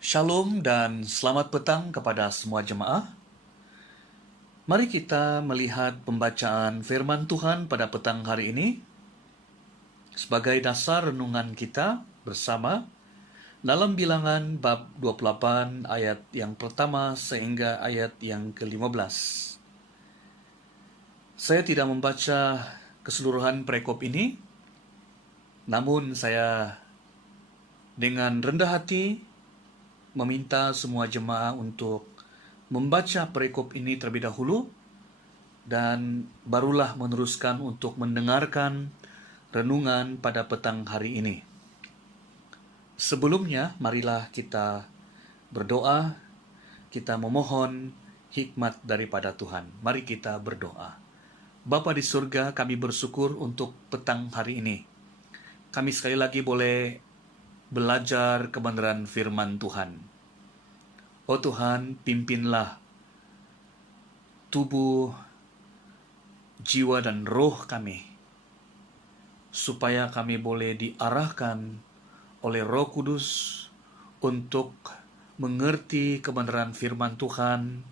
Shalom dan selamat petang kepada semua jemaah. Mari kita melihat pembacaan firman Tuhan pada petang hari ini sebagai dasar renungan kita bersama dalam Bilangan bab 28 ayat yang pertama sehingga ayat yang ke-15. Saya tidak membaca keseluruhan perikop ini, namun saya dengan rendah hati meminta semua jemaah untuk membaca perikop ini terlebih dahulu dan barulah meneruskan untuk mendengarkan renungan pada petang hari ini. Sebelumnya, marilah kita berdoa, kita memohon hikmat daripada Tuhan. Mari kita berdoa. Bapa di surga, kami bersyukur untuk petang hari ini. Kami sekali lagi boleh belajar kebenaran firman Tuhan. Oh Tuhan, pimpinlah tubuh, jiwa dan roh kami, supaya kami boleh diarahkan oleh Roh Kudus untuk mengerti kebenaran firman Tuhan,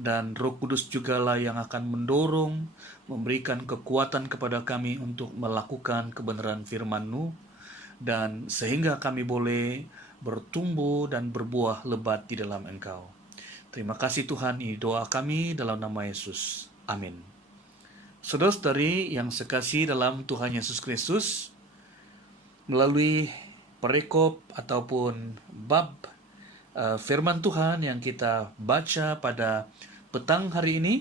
dan Roh Kudus jugalah yang akan mendorong, memberikan kekuatan kepada kami untuk melakukan kebenaran firman-Mu, dan sehingga kami boleh bertumbuh dan berbuah lebat di dalam Engkau. Terima kasih Tuhan, ini doa kami dalam nama Yesus. Amin. Saudara-saudari yang sekasih dalam Tuhan Yesus Kristus, melalui perikop ataupun bab firman Tuhan yang kita baca pada petang hari ini,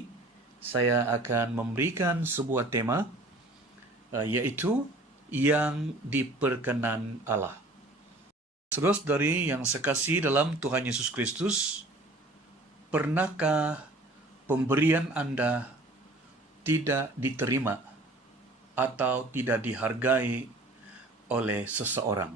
saya akan memberikan sebuah tema, yaitu yang diperkenan Allah. Saudara-saudari yang sekasih dalam Tuhan Yesus Kristus, pernahkah pemberian Anda tidak diterima atau tidak dihargai oleh seseorang?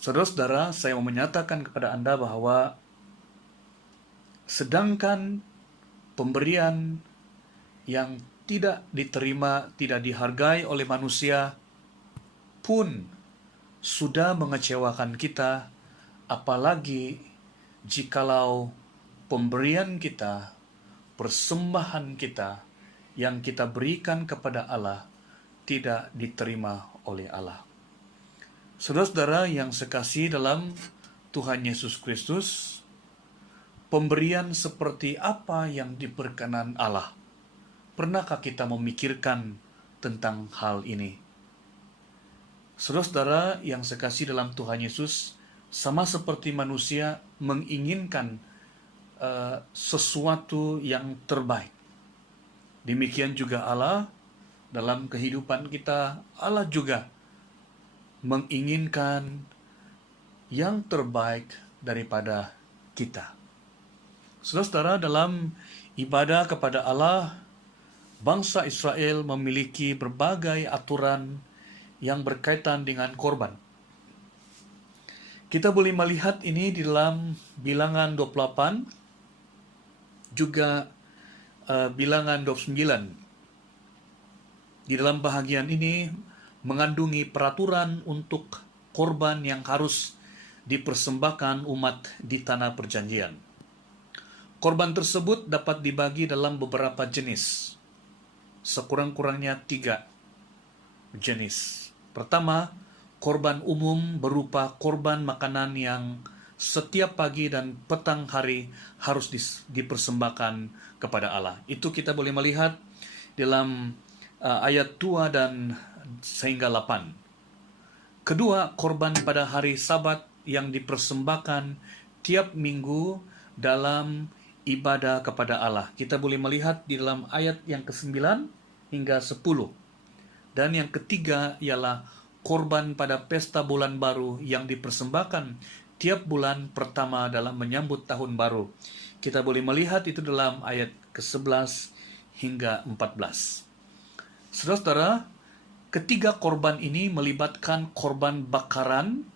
Saudara-saudara, saya mau menyatakan kepada Anda bahwa sedangkan pemberian yang tidak diterima, tidak dihargai oleh manusia pun sudah mengecewakan kita, apalagi jikalau pemberian kita, persembahan kita yang kita berikan kepada Allah tidak diterima oleh Allah. Saudara-saudara yang sekasih dalam Tuhan Yesus Kristus, pemberian seperti apa yang diperkenan Allah? Pernahkah kita memikirkan tentang hal ini? Saudara-saudara yang sekasih dalam Tuhan Yesus, sama seperti manusia menginginkan sesuatu yang terbaik. Demikian juga Allah dalam kehidupan kita, Allah juga menginginkan yang terbaik daripada kita. Saudara-saudara, dalam ibadah kepada Allah, bangsa Israel memiliki berbagai aturan yang berkaitan dengan korban. Kita boleh melihat ini di dalam Bilangan 28, juga Bilangan 29. Di dalam bahagian ini mengandungi peraturan untuk korban yang harus dipersembahkan umat di tanah perjanjian. Korban tersebut dapat dibagi dalam beberapa jenis, sekurang-kurangnya 3 jenis. Pertama, korban umum berupa korban makanan yang setiap pagi dan petang hari harus dipersembahkan kepada Allah. Itu kita boleh melihat dalam ayat 2 dan sehingga 8. Kedua, korban pada hari Sabat yang dipersembahkan tiap minggu dalam ibadah kepada Allah. Kita boleh melihat di dalam ayat yang ke-9 hingga 10. Dan yang ketiga ialah korban pada pesta bulan baru yang dipersembahkan tiap bulan pertama dalam menyambut tahun baru. Kita boleh melihat itu dalam ayat ke-11 hingga 14. Saudara-saudara, ketiga korban ini melibatkan korban bakaran,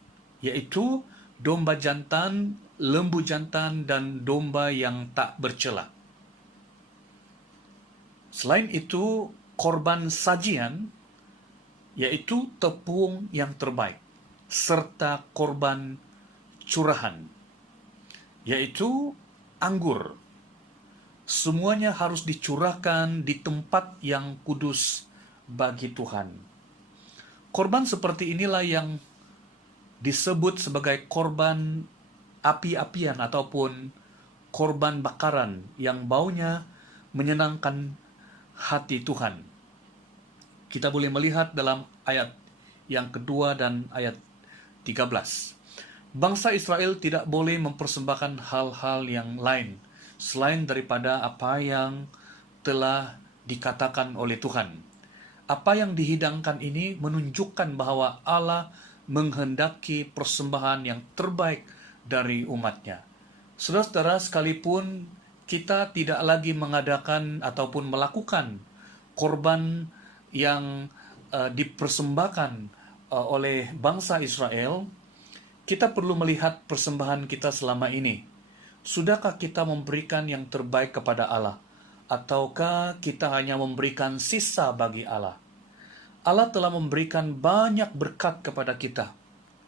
yaitu domba jantan, lembu jantan, dan domba yang tak bercela. Selain itu, korban sajian yaitu tepung yang terbaik, serta korban curahan, yaitu anggur. Semuanya harus dicurahkan di tempat yang kudus bagi Tuhan. Korban seperti inilah yang disebut sebagai korban api-apian ataupun korban bakaran yang baunya menyenangkan hati Tuhan. Kita boleh melihat dalam ayat yang kedua dan ayat 13. Bangsa Israel tidak boleh mempersembahkan hal-hal yang lain selain daripada apa yang telah dikatakan oleh Tuhan. Apa yang dihidangkan ini menunjukkan bahwa Allah menghendaki persembahan yang terbaik dari umatnya. Saudara-saudara, sekalipun kita tidak lagi mengadakan ataupun melakukan korban yang dipersembahkan oleh bangsa Israel, kita perlu melihat persembahan kita selama ini. Sudahkah kita memberikan yang terbaik kepada Allah? Ataukah kita hanya memberikan sisa bagi Allah? Allah telah memberikan banyak berkat kepada kita,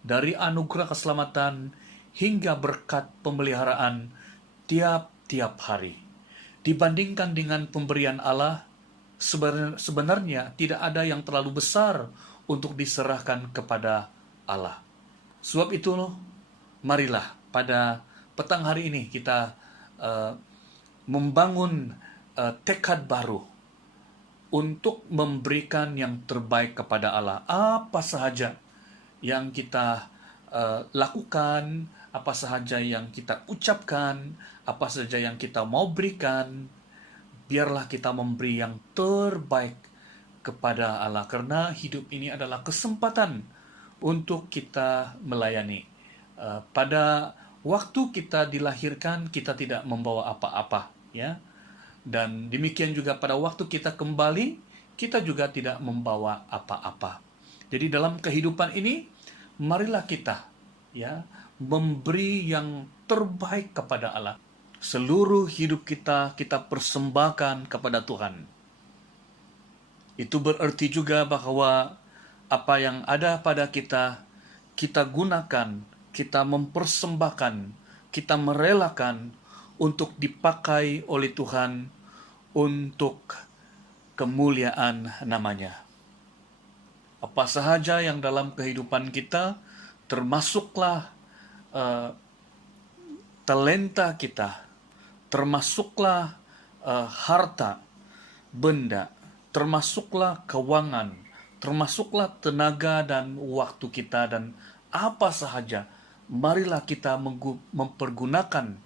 dari anugerah keselamatan hingga berkat pemeliharaan tiap-tiap hari. Dibandingkan dengan pemberian Allah, sebenarnya tidak ada yang terlalu besar untuk diserahkan kepada Allah. Sebab itu, marilah pada petang hari ini kita membangun tekad baru untuk memberikan yang terbaik kepada Allah. Apa sahaja yang kita lakukan, apa sahaja yang kita ucapkan, apa saja yang kita mau berikan, biarlah kita memberi yang terbaik kepada Allah. Karena hidup ini adalah kesempatan untuk kita melayani. Pada waktu kita dilahirkan, kita tidak membawa apa-apa, ya. Dan demikian juga pada waktu kita kembali, kita juga tidak membawa apa-apa. Jadi dalam kehidupan ini, marilah kita, ya, memberi yang terbaik kepada Allah. Seluruh hidup kita persembahkan kepada Tuhan. Itu berarti juga bahwa apa yang ada pada kita gunakan, kita mempersembahkan, kita merelakan untuk dipakai oleh Tuhan untuk kemuliaan namanya. Apa sahaja yang dalam kehidupan kita, termasuklah talenta kita, termasuklah harta, benda, termasuklah keuangan, termasuklah tenaga dan waktu kita, dan apa sahaja, marilah kita mempergunakan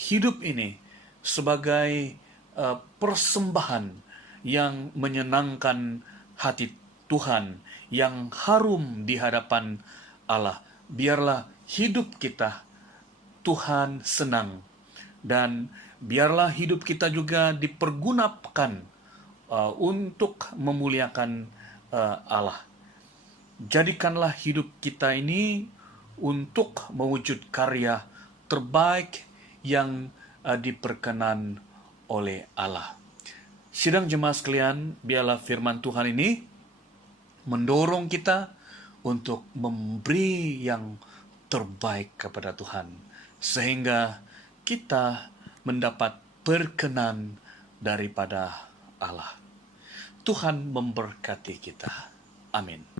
hidup ini sebagai persembahan yang menyenangkan hati Tuhan, yang harum di hadapan Allah. Biarlah hidup kita Tuhan senang, dan biarlah hidup kita juga dipergunakan untuk memuliakan Allah. Jadikanlah hidup kita ini untuk mewujud karya terbaik yang diperkenan oleh Allah. Sidang jemaat sekalian, biarlah firman Tuhan ini mendorong kita untuk memberi yang terbaik kepada Tuhan, sehingga kita mendapat perkenan daripada Allah. Tuhan memberkati kita. Amin.